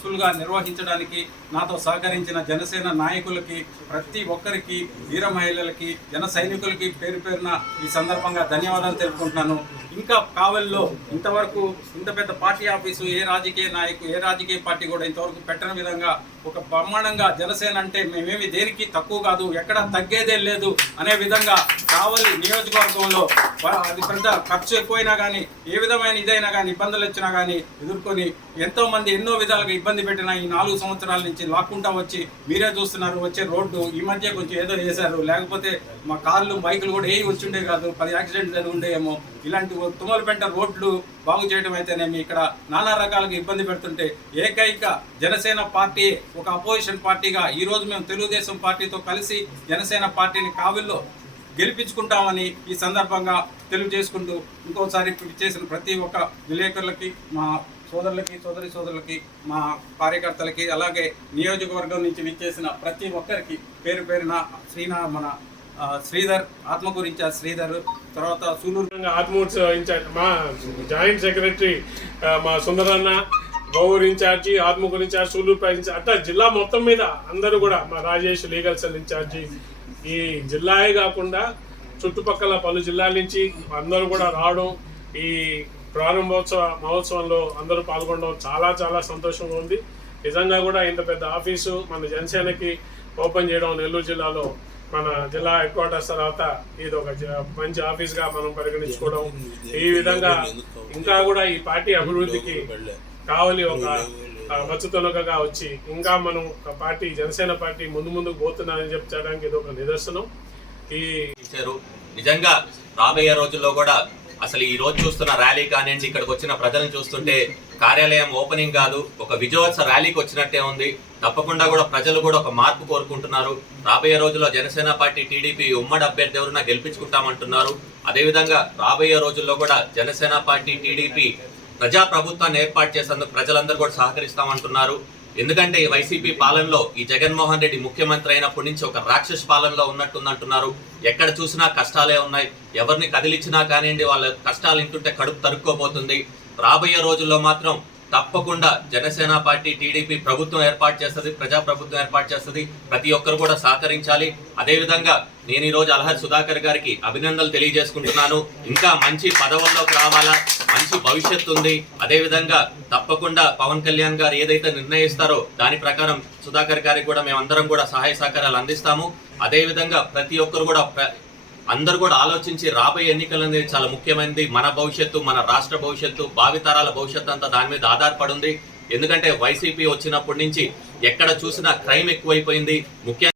సక్సెస్ఫుల్గా నిర్వహించడానికి నాతో సహకరించిన జనసేన నాయకులకి, ప్రతి ఒక్కరికి, వీర మహిళలకి, జన సైనికులకి పేరు పేరున ఈ సందర్భంగా ధన్యవాదాలు తెలుపుకుంటున్నాను. ఇంకా కావలిలో ఇంతవరకు ఇంత పెద్ద పార్టీ ఆఫీసు ఏ రాజకీయ పార్టీ కూడా ఇంతవరకు పెట్టని విధంగా ఒక బ్రహ్మాండంగా జనసేన అంటే మేమేమి దేనికి తక్కువ కాదు, ఎక్కడ తగ్గేదే లేదు అనే విధంగా కావలి నియోజకవర్గంలో అది పెద్ద ఖర్చు ఎక్కువైనా కానీ, ఏ విధమైన ఇదైనా కానీ, ఇబ్బందులు వచ్చినా కానీ ఎదుర్కొని ఎంతోమంది ఎన్నో విధాలుగా ఇబ్బంది పెట్టిన ఈ 4 సంవత్సరాల నుంచి లాక్కుంటా వచ్చి మీరే చూస్తున్నారు. వచ్చే రోడ్డు ఈ మధ్య కొంచెం ఏదో చేశారు, లేకపోతే మా కార్లు బైకులు కూడా ఏవి వచ్చిండే కాదు, 10 యాక్సిడెంట్లు జరిగి ఉండేమో. ఇలాంటి తుమ్మలపెంట రోడ్లు బాగు చేయడం అయితేనేమి ఇక్కడ నానా రకాలుగా ఇబ్బంది పెడుతుంటే ఏకైక జనసేన పార్టీ ఒక అపోజిషన్ పార్టీగా ఈరోజు మేము తెలుగుదేశం పార్టీతో కలిసి జనసేన పార్టీని కావిల్లో గెలిపించుకుంటామని ఈ సందర్భంగా తెలియజేసుకుంటూ ఇంకోసారి చేసిన ప్రతి ఒక్క విలేకరులకి, మా సోదరులకి, మా కార్యకర్తలకి, అలాగే నియోజకవర్గం నుంచి విచ్చేసిన ప్రతి ఒక్కరికి పేరు పేరున మన శ్రీధర్, ఆత్మకూరు ఇన్ఛార్జ్ శ్రీధర్, తర్వాత సూలూరు ఆత్మకూరు ఇన్ఛార్జ్ మా జాయింట్ సెక్రటరీ మా సుందరన్న, Gowru incharge, Atmakur incharge, Sulur incharge, అట్లా జిల్లా మొత్తం మీద అందరూ కూడా, మా రాజేష్ లీగల్ సెల్ ఇన్ఛార్జి, ఈ జిల్లాయే కాకుండా చుట్టుపక్కల పలు జిల్లాల నుంచి అందరూ కూడా రావడం, ఈ మహోత్సవంలో అందరూ పాల్గొనడం చాలా చాలా సంతోషంగా ఉంది. నిజంగా కూడా ఇంత పెద్ద ఆఫీసు మన జనసేనకి ఓపెన్ చేయడం నెల్లూరు జిల్లాలో మన జిల్లా హెడ్ క్వార్టర్స్ తర్వాత ఇది ఒక మంచి ఆఫీస్గా మనం పరిగణించుకోవడం, ఈ విధంగా ఇంకా కూడా ఈ పార్టీ అభివృద్ధికి కావలి ఒక మచ్చుతొనకగా వచ్చి ఇంకా మనం పార్టీ జనసేన పార్టీ ముందుకు పోతున్నారని చెప్పడానికి ఇది ఒక నిదర్శనం. నిజంగా రాబోయే రోజుల్లో కూడా అసలు ఈ రోజు చూస్తున్న ర్యాలీ కానివ్వండి, ఇక్కడికి వచ్చిన ప్రజలను చూస్తుంటే కార్యాలయం ఓపెనింగ్ కాదు, ఒక విజయోత్సవ ర్యాలీకి వచ్చినట్టే ఉంది. తప్పకుండా కూడా ప్రజలు కూడా ఒక మార్పు కోరుకుంటున్నారు. రాబోయే రోజుల్లో జనసేన పార్టీ, టీడీపీ ఉమ్మడి అభ్యర్థి ఎవరైనా గెలిపించుకుంటామంటున్నారు. అదేవిధంగా రాబోయే రోజుల్లో కూడా జనసేన పార్టీ, టీడీపీ ప్రజాప్రభుత్వాన్ని ఏర్పాటు చేసేందుకు ప్రజలందరూ కూడా సహకరిస్తామంటున్నారు. ఎందుకంటే ఈ వైసీపీ పాలనలో ఈ జగన్మోహన్ రెడ్డి ముఖ్యమంత్రి అయినప్పటి నుంచి ఒక రాక్షస పాలనలో ఉన్నట్టుందంటున్నారు. ఎక్కడ చూసినా కష్టాలే ఉన్నాయి. ఎవరిని కదిలించినా కానివ్వండి, వాళ్ళ కష్టాలు ఇంటుంటే కడుపు తరుక్కోబోతుంది. రాబోయే రోజుల్లో మాత్రం తప్పకుండా జనసేన పార్టీ, టీడీపీ ప్రభుత్వం ఏర్పాటు చేస్తుంది, ప్రజాప్రభుత్వం ఏర్పాటు చేస్తుంది. ప్రతి ఒక్కరు కూడా సహకరించాలి. అదేవిధంగా నేను ఈరోజు అల్హర్ సుధాకర్ గారికి అభినందనలు తెలియజేసుకుంటున్నాను. ఇంకా మంచి పదవుల్లోకి రావాలా, మంచి భవిష్యత్తు ఉంది. అదేవిధంగా తప్పకుండా పవన్ కళ్యాణ్ గారు ఏదైతే నిర్ణయిస్తారో దాని ప్రకారం సుధాకర్ గారికి కూడా మేమందరం కూడా సహాయ సహకారాలు అందిస్తాము. అదేవిధంగా ప్రతి ఒక్కరు కూడా అందరూ కూడా ఆలోచించి రాబోయే ఎన్నికలు అనేది చాలా ముఖ్యమైనది. మన భవిష్యత్తు, మన రాష్ట్ర భవిష్యత్తు, భావితరాల భవిష్యత్తు అంతా దాని మీద ఆధారపడి ఉంది. ఎందుకంటే వైసీపీ వచ్చినప్పటి నుంచి ఎక్కడ చూసినా క్రైమ్ ఎక్కువైపోయింది. ముఖ్యంగా